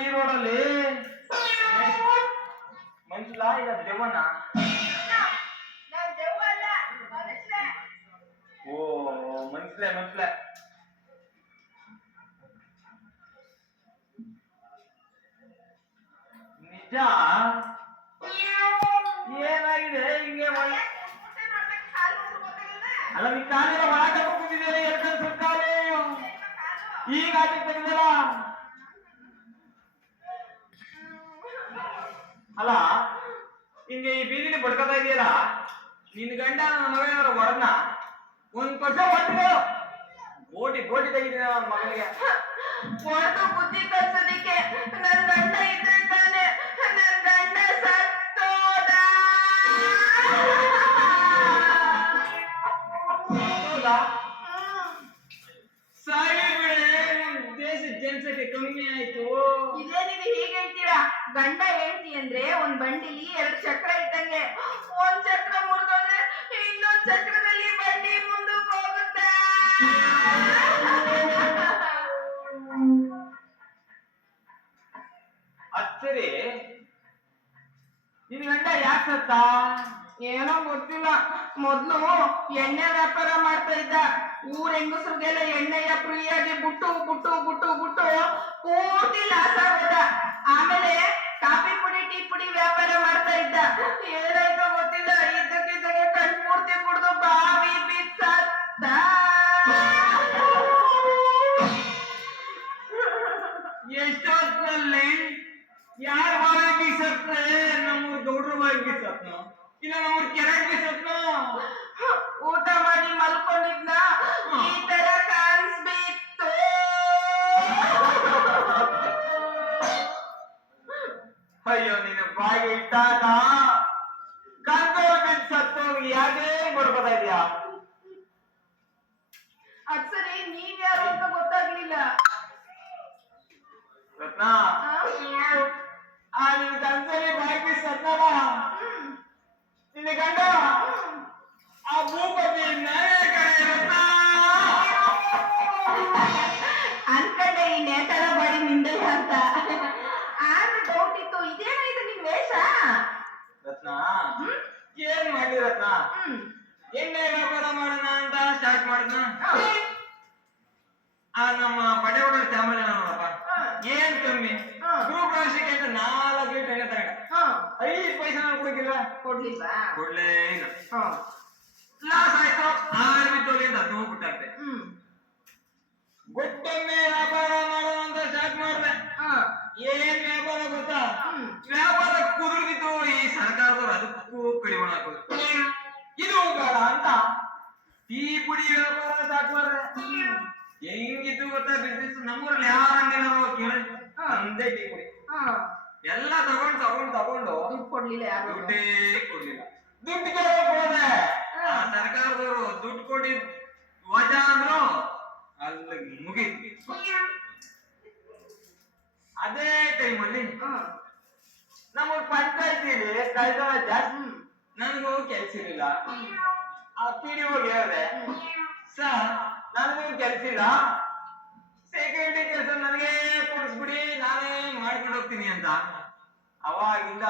ಈ ರೋಡಲ್ಲಿ ಮನುಷ್ಯ ಇಲ್ಲ, ದೆವ್ವನ ಮನುಷ್ಯ. ಓ ಮನುಷ್ಯಲೆ ಮನುಷ್ಯಲೆ ನಿಜ ಏನಾಗಿದೆ ಹಿಂಗೆ? ಅಲ್ಲ ನೀ ಕಾಲಿನ ಒಳಗೆ ಕೂತಿದ್ದೀರಿ ಎರಡು ಸರ್ಕಾರ. ಈಗ ಆಚೆ ತೆಗೆದಿಲ್ಲ ಅಲ್ಲ, ಹಿಂಗೆ ಈ ಬೀದಿಲಿ ಬಡ್ಕೋತಾ ಇದೆಯಲ್ಲ, ನಿನ್ ಗಂಡ ನನ್ನ ಮಗ ಏನಾರ ಹೊಡೆದ್ನ ಒಂದ್ ವರ್ಷ ಬಂದ್ರು ಬೋಟಿ ಬೋಟಿ ತೆಗಿತೀನಿ ಅವನ ಮಗನಿಗೆ. ಬುದ್ಧಿ ಕಲ್ಸೋದಿಕ್ಕೆ ನನ್ ಗಂಡ ಇದ್ರೆ ಚಕ್ರದಲ್ಲಿ ಬಂಡಿ ಮುಂದಕ್ಕೆ ಹೋಗುತ್ತೆ. ಅಚ್ಚರಿ ನಿನ್ ಗಂಡ ಯಾಕೆ ಸತ್ತ? ಏನೋ ಗೊತ್ತಿಲ್ಲ. ಮೊದ್ಲು ಎಣ್ಣೆ ವ್ಯಾಪಾರ ಮಾಡ್ತಾ ಇದ್ದ. ಊರ್ ಹೆಂಗಸ್ರಿಗೆಲ್ಲ ಎಣ್ಣೆಯ ಫ್ರೀಯಾಗಿ ಬುಟ್ಟು ಬುಟ್ಟು ಬುಟ್ಟು ಬುಟ್ಟು ಪೂರ್ತಿ ಲಾಸ್ ಆಗೋದ ಬಾಯಿಗೆ ಬೀಸತ್ನೋ ಇಲ್ಲ ನಮ್ಮ ಕೆರೆಗೆ ಬೀಸತ್ನೋ ಊಟ ಮಾಡಿ ಮಲ್ಕೊಂಡಿದ್ನ? ಈ ತರ ಕಾಣಿಸ್ಬಿತ್ತು. ಅಯ್ಯೋ ನಿನ್ನ ಬಾಯಿ ಇಟ್ಟಾಗ ಕಂದೋರ್ ಬಿದ್ದು ಸತ್ತು. ಯಾಕೆ ಬಡ್ಕೋತಾ ಇದೆಯಾ? ಅದ್ ಸರಿ ನೀವ್ ಯಾರು ಅಂತ ಗೊತ್ತಾಗ್ಲಿಲ್ಲ. ರತ್ನ. ಆ? ಆ ನಿನ್ ಕನ್ಸಲ್ಲಿ ಬಾಯಿಗೆ ಬೀಸ್ ಸತ್ತಲ್ಲ ಹ್ಮ್. ನಿನ್ನ ಗಂಡ ಆ ಐದು ಪೈಸೆ ನಾನು ಕೊಡಕ್ಕಿಲ್ಲ ಕೊಡ್ಲಿಲ್ವಾ? ಕೊಡ್ಲೇ ಇಲ್ಲ. ಹಾ. ಲಾಸ್ ಆಯ್ತು. ಆರು ಬಿತ್ತೋಲಿ ಅಂತ ಹತ್ತು ಬಿಟ್ಟಾಗ್ತೆ ಹ್ಮ್. ಗೊತ್ತೊಮ್ಮೆ ವ್ಯಾಪಾರ ಮಾಡೋ ಅಂತ ಸ್ಟಾರ್ಟ್ ಮಾಡ್ದೆ. ಹಾ. ಏನ್ ವ್ಯಾಪಾರ ಗೊತ್ತಾ. ವ್ಯಾಪಾರ ಕುದುರ್ಗಿತ್ತು ಈ ಸರ್ಕಾರದವ್ರು ಅದಕ್ಕೂ ಕಡಿವಾಣ ಹಾಕೋದು. ಇದು ಬೇಡ ಅಂತ ಟೀ ಪುಡಿ ವ್ಯಾಪಾರ ಸ್ಟಾರ್ಟ್ ಮಾಡ್ದೆ. ಹೆಂಗಿತ್ತು ಗೊತ್ತಾ ಬಿಸ್ನೆಸ್ ನಮ್ಮೂರಲ್ಲಿ ಯಾರ ಅಂಗಡಿನಾರು ಕೇಳಿ. ಹಾ. ಒಂದೇ ಟೀ ಪುಡಿ. ಹಾ. ಎಲ್ಲ ತಗೊಂಡ್ ತಗೊಂಡ್ ತಗೊಂಡು ದುಡ್ಡು ಕೊಡ್ಲಿಲ್ಲ ಯಾರು? ದುಡ್ಡೇ ಕೊಡ್ಲಿಲ್ಲ. ದುಡ್ಡು ಹೋದೆ. ಆ ಸರ್ಕಾರದವರು ದುಡ್ಡು ಕೊಡಿ ವಜಾ ಅಂದ್ರು ಅಲ್ಲಿ ಮುಗಿದ್ ಅದೇ ಟೈಮಲ್ಲಿ. ನಮ್ಮ ಪಂಚಾಯತಿಲಿ ಕಳೆದ ಜಾಸ್ತಿ. ನನಗೂ ಕೆಲ್ಸ ಇರಲಿಲ್ಲ. ಆ ಪಿ ಡಿ ಓ ಹೇಳಿದೆ ಸರ್ ನನಗೂ ಕೆಲ್ಸ ಇಲ್ಲ? ಸೆಕ್ಯೂರಿಟಿ ಕೆಲಸ ನನಗೆ ಕೊಡಿಸ್ಬಿಡಿ ನಾನೇ ಮಾಡ್ಕೊಂಡು ಹೋಗ್ತೀನಿ ಅಂತ. ಅವಾಗಿಂದ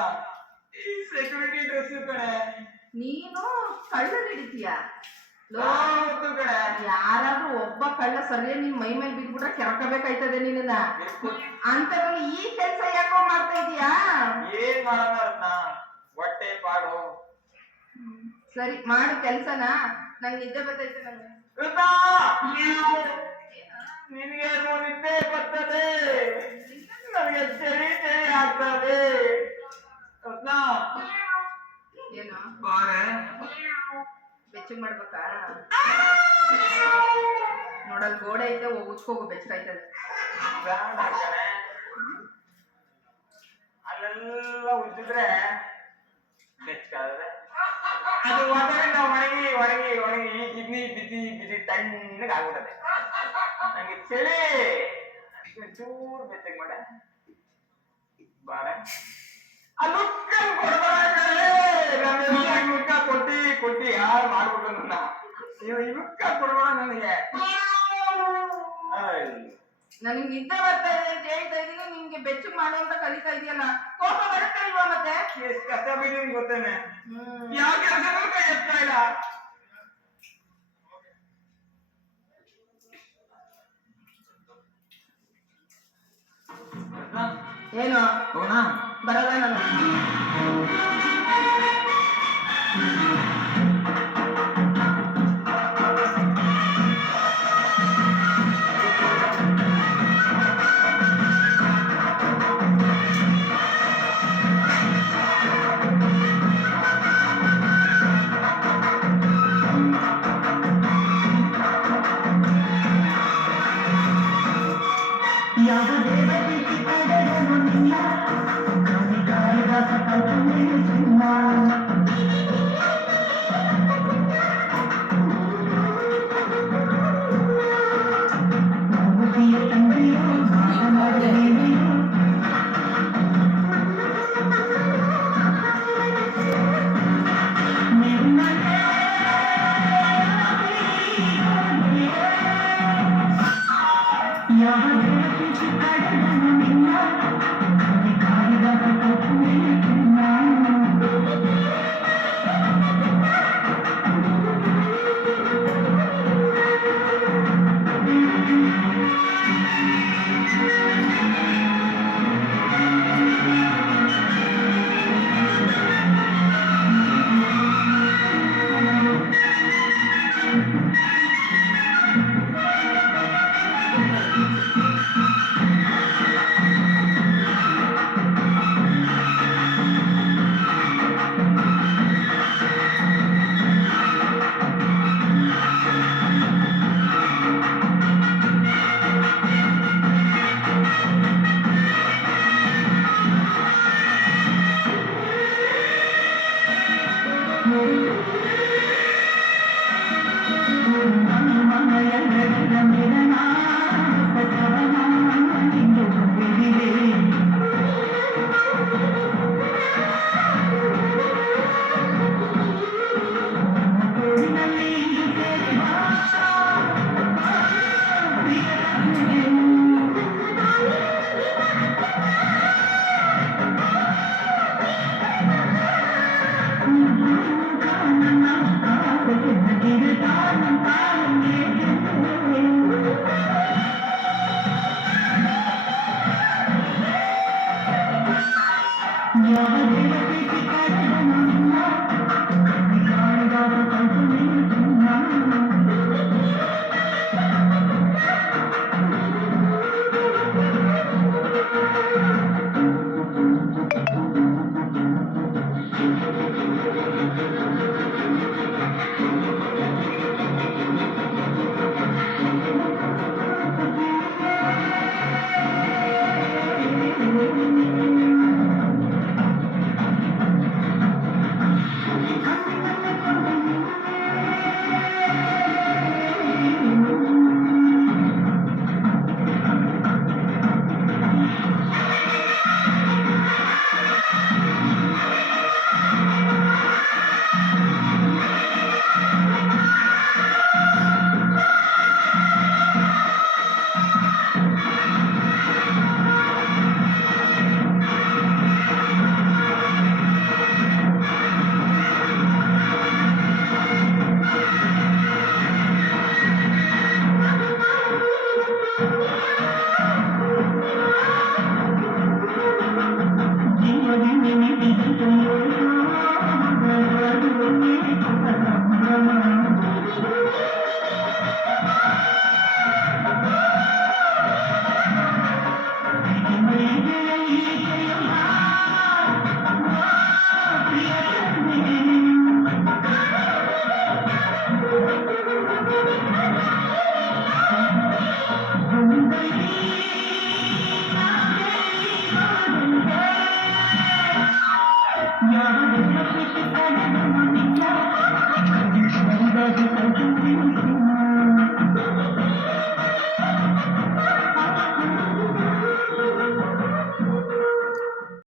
ಈ ಸೆಕ್ಯೂರಿಟಿ ಡ್ರೆಸ್ ಕಡೆ. ನೀನು ಕಳ್ಳ ಹಿಡಿತೀಯ? ಕಡೆ. ಯಾರಾದ್ರೂ ಒಬ್ಬ ಕಳ್ಳ ಸರಿಯ ನಿನ್ ಮೈ ಮೇಲೆ ಬಿದ್ಬಿಟ್ರೆ ಕೆರಕಬೇಕಾಯ್ತದೆ ನಿನ್ನ ಅಂತ ಈ ಕೆಲ್ಸ ಯಾಕೋ ಮಾಡ್ತಾ ಇದೀಯಾ? ಏನ್ ರತ್ನ ಹೊಟ್ಟೆ ಪಾಡು. ಸರಿ ಮಾಡು ಕೆಲ್ಸನ. ನಂಗೆ ನಿದ್ದೆ ಬರ್ತೈತೆ ನಂಗೆ. ನಿನಗೆ ನಿದ್ದೆ ಬರ್ತದೆ ನನಗೆ ಚಳಿ ಚಳಿ ಆಗ್ತದೆ ರತ್ನ ಏನು ಬಾರೆ ಬೆಚ್ಚಗ್ ಮಾಡ್ಬೇಕಾ ನೋಡಲ್ ಗೋಡೆ ಐತೆ ಹೋಗ್ ಉಚ್ಕೋಗು ಬೆಚ್ಚಗಾಯ್ತದೆ ಬ್ಯಾಡ ಕಣೆ. ಅಲ್ಲೆಲ್ಲ ಉಜ್ಜಿದ್ರೆ ಬೆಚ್ಚಗಾದ್ರೆ ಅದು ಒಳಗಡೆಯಿಂದ ಒಣಗಿ ಒಣಗಿ ಒಣಗಿ ಕಿಡ್ನಿ ಬಿಸಿ ಬಿಸಿ ತಣ್ಣಗೆ ಆಗ್ಬಿಟ್ಟದೆ ನಂಗೆ ಚಳಿ ಚೂರ್ ಬೆಚ್ಚಗೆ ಮಾಡ. ಬಾರೆ. ಲುಕ್ಕ ಕೊಟ್ಟಿ ಕೊಟ್ಟಿ ಯಾರು ಮಾಡ್ಬಿಟ್ಟು ನನ್ನ? ಲುಕ್ಕ ಕೊಡ್ಬೇಡ ನನಗೆ. ನನಗೆ ನಿದ್ದೆ ಬರ್ತಾ ಇದೆ ಅಂತ ಹೇಳ್ತಾ ಇದೀನಿ ನಿಮ್ಗೆ ಬೆಚ್ಚು ಮಾಡು ಅಂತ ಕಲಿತಾ ಇದೆಯಲ್ಲ. ಕೋಪ ಬರುತ್ತೆ ಇಲ್ವಾ ಮತ್ತೆ? ಎಷ್ಟು ಕಷ್ಟ ಬಿಟ್ಟಿದ್ದೀನಿ ಗೊತ್ತೇನೆ. ಯಾವ ಕೆಲಸ ಕೈ ಎತ್ತಾ ಇಲ್ಲ. ಏನು? ಹೋಗೋಣ? ಬರಲ್ಲ ನಾನು. يا